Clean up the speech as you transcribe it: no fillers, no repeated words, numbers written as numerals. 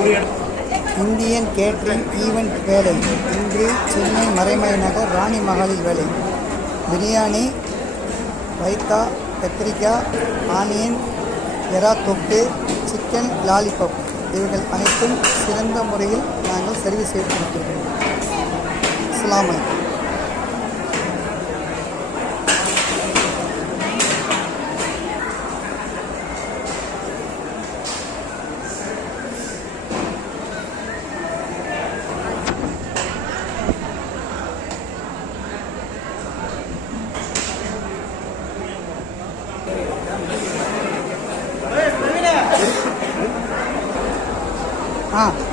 Indian catering event வேலை. இன்று சென்னை மறைமலை நகர் ராணி மஹாலில் வேலை. பிரியாணி, ரைத்தா, கத்திரிக்காய், ஆனியன், எறா தொக்கு, சிக்கன் லாலிபாப் இவைகள் அனைத்தும் சிறந்த முறையில் நாங்கள் சர்வீஸ் செய்து கொடுத்துருக்கிறோம். அஸ்ஸலாமு அலைக்கும். हाँ